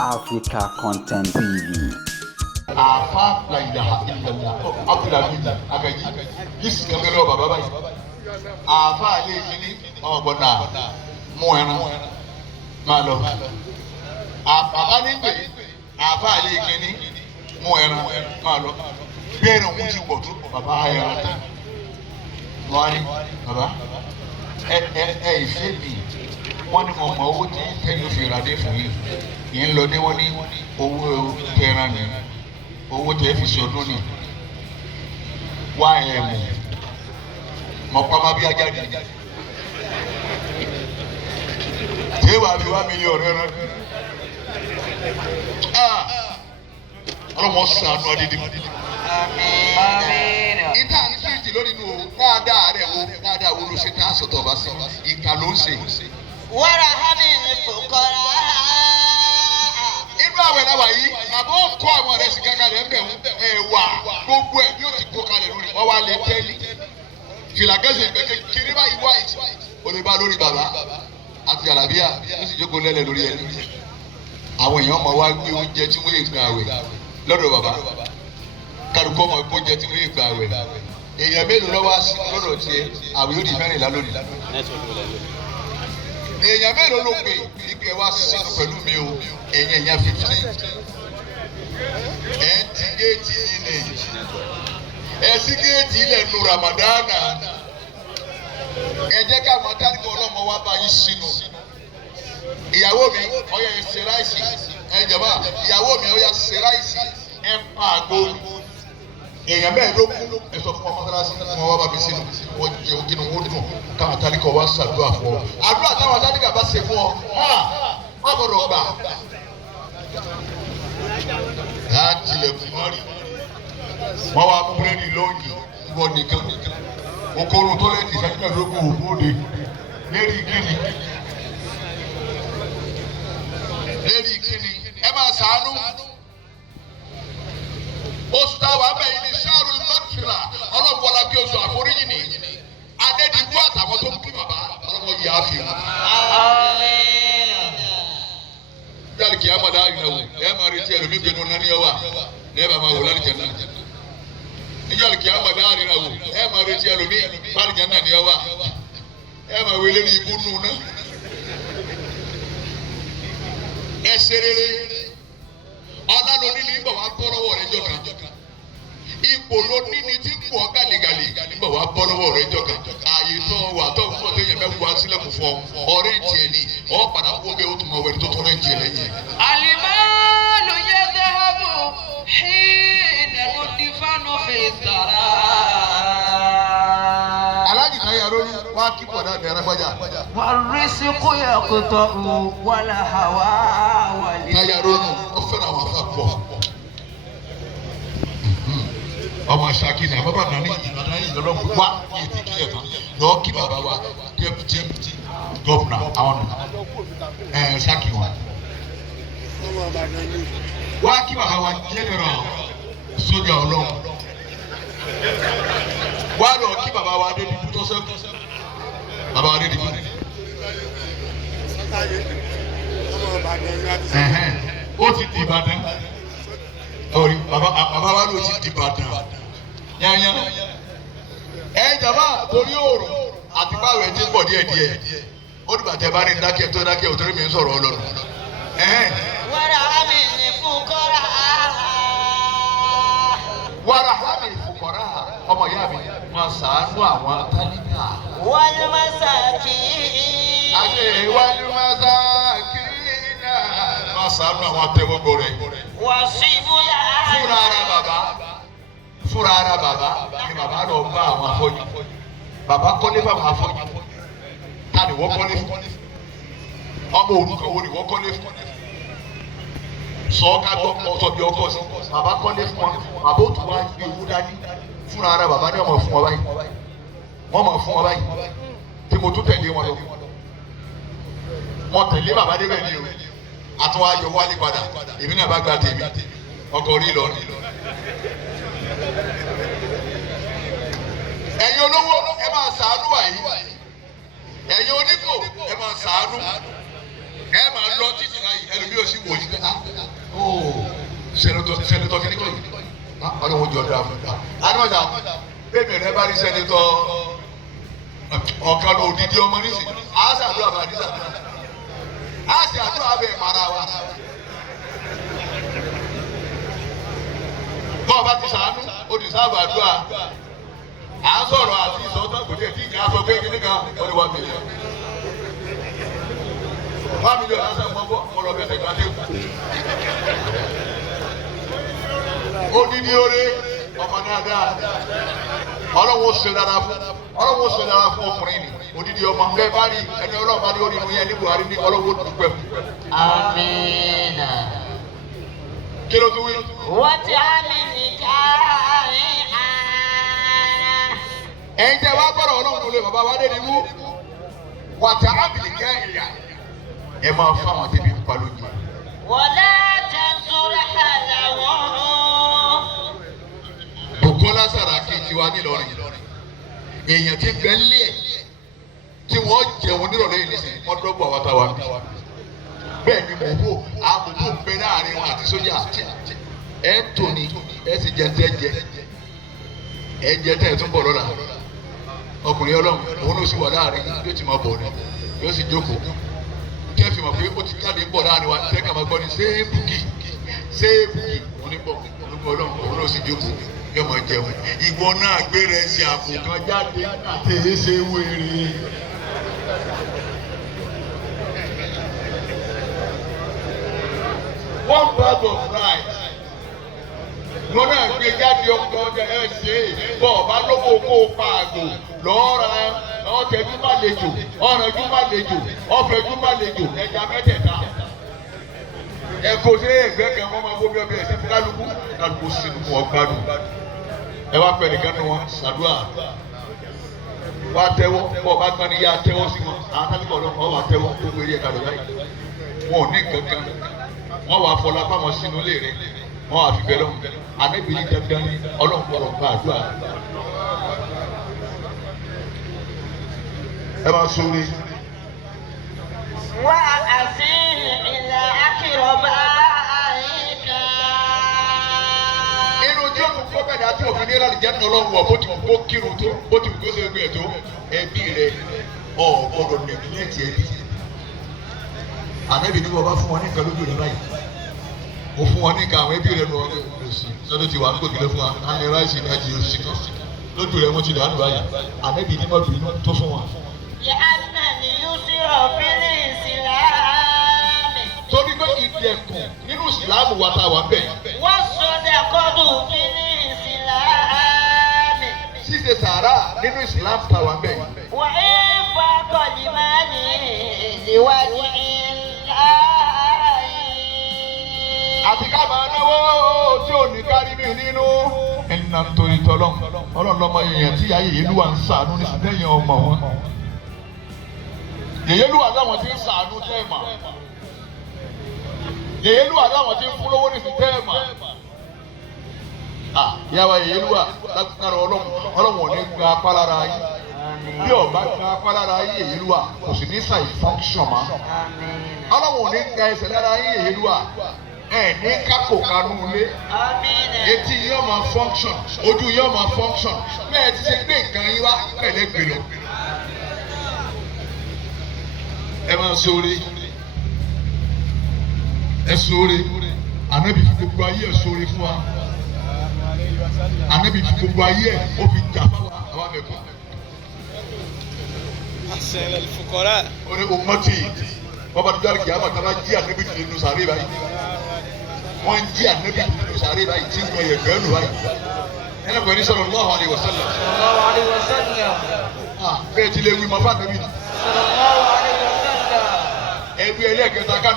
Africa Content TV. Afa la ilaha illallah. Abdullah agaji. This kamera baba bai. Afa le kini ogbona mu ẹran ma lọ. Baba ni pe afa le kini mu ẹran ma lọ. Bẹ́ẹ̀ no mu ti pọ̀ tó baba ayara ta. Buari baba. Ìfẹ́ bi wọ́n ní mo mọ owó tí tẹ́lẹ̀ fi ra dé fún yìí. Yìí ń lọ dé wọ́n ní owó tẹ́ran ni. Owó tẹ́ fi sọdún ni wá ẹ̀ mú mọ̀pámá bí ajá ni tí wàá fi 1 million rẹ̀ ọlọ́mọ sànú Adedibu. Ìta ń sèǹtì lórí inú o dáadáa rẹ̀ o dáadáa wo ló ṣe tá a sọ̀tọ̀ bá sí ìka ló ń ṣe. Wàrà hàmì ní fòkọ́rà. Inú àwẹ̀ náà wà yìí, bàbá ó kó àwọn ọ̀rẹ́ sì kankan rẹ̀ ń bẹ̀ ẹ̀wà gbogbo ẹ̀ yóò ti kó kalẹ̀ lórí wọ́n wá lè tẹ́lí. Fìlàkẹ́sì ìgbẹ́kẹ̀ kiri báyìí white ó lè bá lórí bàbá àti àlàbíà ó sì jókòó lẹ́lẹ̀ lórí ẹni. Àwọn èèyàn máa wá gbé oúnjẹ tí wọ́n lè gba àwẹ̀ lọ́dọ̀ bàbá. Kálukọ́ máa gbé oúnjẹ tí wọ́n lè gba àwẹ̀. Èèyàn mélòó lọ́wọ́ lọ́dọ̀ tiẹ̀ àwẹ̀ yóò di 14 lónìí. Èèyàn mélòó ló pè ìgbẹ́ wá sínú pẹ̀lú mi o èèyàn 15. Ẹ̀ ń ti géètì yìí ni ẹ̀ sí géètì ilẹ̀ nu Ramadan. Ẹ jẹ́ káwọn tárìkọ̀ ọlọ́mọ wá bá yín sínú. Ìyàwó mi ọ̀yà ẹ̀ ṣe ráìsì ẹ̀ jọba ìyàwó mi ọ̀yà ṣe ráìsì ẹ̀ pa àgbo. Èèyàn mẹ́ẹ̀ẹ́dógún ẹ sọ fún wọn mọ́sálásí wọn wá bá mi sínú wọn jẹun kí ni wọn dùn káwọn tálíkà wá ṣàdúrà fún ọ. Àdúrà táwọn tálíkà bá ṣe fún ọ má gbọdọ̀ gbà. Láti ilẹ̀kùn wọn rí wọn wá mú búrẹ́dì lóyìn wọ nìkan okòrò tó lè tìṣẹ́ mẹ́ẹ̀ẹ́dógún òbóde lérí kíni ẹ máa ṣàánú. Oṣù táwa bẹ̀ yìí ni ṣáàrù mọ́tìrà ọlọ́wọ́lá bí oṣù àforíjì ni Adedibu àtàwọn tó ń kí bàbá ọlọ́wọ́ yìí á fi hàn. Yàrá kìí amọ̀dá àyìnlá wò ẹ máa retí ẹlòmíì gbẹnu náà ní ọwà ní ẹ bá máa wò lálùjẹ náà. Yàrá kìí amọ̀dá àyìnlá wò ẹ máa retí ẹlòmíì lálùjẹ náà ní ọwà ẹ máa wọlé ní ibú nù náà. Ẹ ṣe rere. Ọlá ló ní nígbà wá bọ́ lọ́wọ́ rẹ̀ jọ kan. Ipò ló ní ní tí kò ọ́ gàlégàlé nígbà wá bọ́ lọ́wọ́ rẹ̀ jọ kan. Ààyè tó wà tó ń fọ́ tó yẹ mẹ́wàá wá sílẹ̀kùn fún ọ. Ọ̀rẹ́ ìtìẹ̀ ni ọ̀ padà kó bẹ́ẹ̀ ó tún mọ wẹ̀rẹ̀ tó tọ́rọ̀ ìtìẹ̀ lẹ́yìn. Àlìmáàlù yẹ dẹ́hábù híìnà ló di fánú fèsàrà. Aláàjì náà yàrá wá kí pọ̀dà dẹ̀rẹ́ gbọ́jà. Wàrísíkú yẹ kótó wàlà hàwá wàlì. Náà yàrá ó fẹ́ràn àwọn afá pọ̀. Ọmọ Ṣakí ni àbábà nàní Ìbàdàn yìí lọ́dọ̀ wá ní ètò ìkílẹ̀ tán lọ́ọ́ kí bàbá wa deputy gọ́fúnà àwọn nù Ṣakí wọn. Wá kí bàbá wa general sójà ọlọ́run. Wá lọ kí bàbá wa Adedibu tó sẹ́kù. Bàbá wa Adedibu. Ó ti di Ìbàdàn. Orí bàbá wa ló ti di Ìbàdàn. Yányá. Ẹ jàmbá torí òòrùn àti báwẹ̀ ti ń bọ̀ díẹ̀díẹ̀. Ó dìgbà tẹ bá ní dákẹ́ tó dákẹ́ òtún mi ń sọ̀rọ̀ Ọlọ́run. Wàrà hàmì ní fòkọ́rà. Wàrà hàmì fòkọ́rà ọmọ ìyá mi máa ṣàánú àwọn tálíkà. Wal masakin. Àṣẹ wal masakin náà máa ṣàánú àwọn atẹ́wọ́gbọ́ rẹ̀. Wàsíbúyà. Fúnra ara bàbá ni bàbá lọ bá àwọn afọ́jú. Bàbá kọ́lé fún àwọn afọ́jú. Ta ni wọ́n kọ́lé fún? Ọmọ òrukàn wo ni wọ́n kọ́lé fún? Sọ ká gbọ́ sọ bí ọkọ sí. Bàbá kọ́lé fún wọn. Bàbá ó tún wá gbé owó dání. Fúnra ara bàbá ni wọ́n mọ̀ fún wọn báyìí. Wọ́n mọ̀ fún wọn báyìí. Tí mo tún tẹ̀lé wọn lọ. Mo tẹ̀lé bàbá débẹ̀ ni o. Àtúwọ̀ ayọ̀ wálé padà. Èmi náà bá gba tèmi. Ọkọ̀ orí lọ ni. Ẹ̀yin olówó ẹ máa ṣàánú wàyí. Ẹ̀yin oníkò ẹ máa ṣàánú. Ẹ máa lọ títí láyìí ẹlòmí ò sì wò yí pé sẹ́nitọ́ kìíní kọ́ yìí ọlọ́run jọ dáa fún ta. adúmọ̀jà bẹ́ẹ̀ rẹ bá rí sẹ́nitọ́ ọ̀kan lọ òdìdí ọmọ nísìnyí á ṣàdúrà bá àdìsá á sì àdúrà bẹ́ẹ̀ para wa. bọ́ọ̀ bá ti sàánú ó ti sáàbù àdúrà à ń sọ̀rọ̀ àti ìsọ̀tàn kò tẹ̀ tí ìjà sọ pé kíní kan wọ́n ní 1 million. 1 million lásán mọ́gbọ́ ọ̀rọ̀ bẹ̀rẹ̀ gbàdé. Odidi ore ọmọ náà dáa ọlọ́wọ́ ṣe dára fún ọkùnrin ni odidi ọmọ bẹ́ẹ̀ bá rí ẹni ọlọ́wọ́ bá rí orí inú yẹn ní Buari ní ọlọ́wọ́ dúpẹ́ fún. Amina. Kí ló tún wí. Wọ́n ti á mi nìjà rìn àná. Ẹ̀yin tẹ́ wá gbọ́dọ̀ ọlọ́run tó lé bàbá wa Adedibu wàtá ábìlì kẹ́ ìyá ẹ máa fún àwọn tẹ̀lé ń pa lójú. Wọ́lá tẹ̀sùrẹ̀ àlàwọ̀. Bukola Saraki ti wá nílọrin èèyàn ti bẹ lé ẹ tí wọ́n jẹun nírọ̀lẹ́ yìí nísìnyí wọ́n dọ́gba àwọn táwa ń bí bẹ́ẹ̀ ni mò ń wò àbùkù ń bẹ láàrin wọn àti sójà ẹ ń tòní ẹ sì jẹ tẹ jẹ ẹ jẹ tẹ ẹ tún bọ̀ lọ́la ọkùnrin ọlọ́run òun ló sì wà láàrin yóò ti máa bọ̀ ni yóò sì jókòó kẹfì mọ̀ pé ó ti jáde ń bọ̀ láàrin wa tẹ́ka máa gbọ́ ni séèbùkì onígbọ̀ ọlọ́run òun ló sì jókòó yóò máa jẹun ìwọ náà gbéra ẹsẹ̀ àpò kan jáde àti èsè wèrè. One bag of rice wọn náà gbé jáde ọkọ ọjà ẹ ṣe bọ ọba lówó kó o pa àgbò lọ́ọ́ ra ọ̀tẹ̀jú má lejò ọ̀rànjú má lejò ọ̀fẹ̀jú má lejò ẹja mẹ́tẹ̀ẹ̀ta. Ẹ̀kọ́ sí ẹgbẹ́ kan wọ́n máa gbóbi ọbẹ̀ ẹ̀sìn fún kálukú sínú fún ọgbádùn. Ẹ wá pẹ̀lú ìkànnì wọn ṣàdúrà. Wá tẹ́wọ́ bọ́ ọba gbani yá tẹ́wọ́ sí wọn. Àwọn tábìlì ọlọ́pàá wà tẹ́wọ́ tó wéré ẹ̀ka lọ́la yìí. Wọn ò ní kankan. Wọ́n wà fọlá fáwọn sínú ilé rẹ̀. Wọ́n wà fi bẹ́ẹ̀ lọ́hùn. Ànábìyí dandan ní ọlọ́pàá gba àdúrà. Ẹ máa sóore. Wá àfihàn ìlà àkìrọ̀bá àyíká. Inú tí o kò kọ́ bẹ́ẹ̀ ni àti òfin ní ìlànà ìjẹ́ nínú ọlọ́run wọ̀ bó ti kó kírun tó bó ti kó sẹ́gbẹ́ ẹ̀ tó ẹbí rẹ̀ ọ̀ gbọ́dọ̀ nẹ̀gílẹ̀tì ẹbí. Ànábì ní bàbá fún wọn ní nǹkan lójú rẹ̀ báyìí. Mo fún wọn ní nǹkan àwọn ẹbí rẹ̀ lọ sí lọ́dún tí wàá ń gòkè lé fún wa á ní ráìsì ní àjèjì òsì kan lójú rẹ̀ wọ́n ti dànù báyìí. Ànábì ní mọ́tò inú tó fún wa. Yàrá ni Yusuf fílí ìsìlámì. Torí pé ìdẹ̀kùn nínú ìsìlámù wa ta wà bẹ́ẹ̀. Wọ́n sọ dẹ́kọ́dù fílí ìsìlámì. Ṣíṣe sàárà nínú ìsìlámù ta wà bẹ́ẹ̀. Wà á fa kọ̀lìmánì níwájú ìlà. Àti ká máa náwó tí ò ní kárí mi nínú. Ẹnìna nítorí tọ́lọ́ ọlọ́run lọ́mọ èèyàn tí ayé yìí lùwà ń sàánú ní sídẹ̀yìn ọmọ wọn. Yèyélúwà láwọn tí ń sàánú tẹ́ẹ̀mà. Yèyélúwà láwọn tí ń fún lówó ní sí tẹ́ẹ̀mà. Yàwá Yèyélúwà lágbára ọlọ́run ò ní gba apá lára yín. Bí ọba gba apá lára yín Yèyélúwà kò sì ní sàì fọ́nkṣọ̀n mọ́. Ọlọ́run ò ní gba ẹsẹ̀ lára yín Yèyélúwà. Ní kákò kanú ilé. Etí yóò máa fọ́nkṣọ̀n, ojú yóò máa fọ́nkṣọ̀n. Bẹ́ẹ̀ ti ṣe gbé nǹkan yín wá pẹ̀lẹ́ gbèrò. Ẹ máa sóore ẹ sóore Ànábì fi gbogbo ayé ẹ sóore fún wa Ànábì fi gbogbo ayé ẹ ó fi jà fún wa àwọn abẹ́kọ̀. Àṣẹlẹ̀ ìfukọ́rá. Ó ní ummati wọ́n bá dúdú àríkì àmọ́ tábà jí Ànábì tó nínú sàárè báyìí wọ́n ń jí Ànábì tó nínú sàárè báyìí tí ń gbọ́ yẹ̀gbẹ́ nù báyìí. Ẹnì kan ní sallallahu alaihi wasallam. Bẹ́ẹ̀ ti lè wí mọ́ fún Ànábì. Ẹbí ẹlẹ́ẹ̀kẹta ká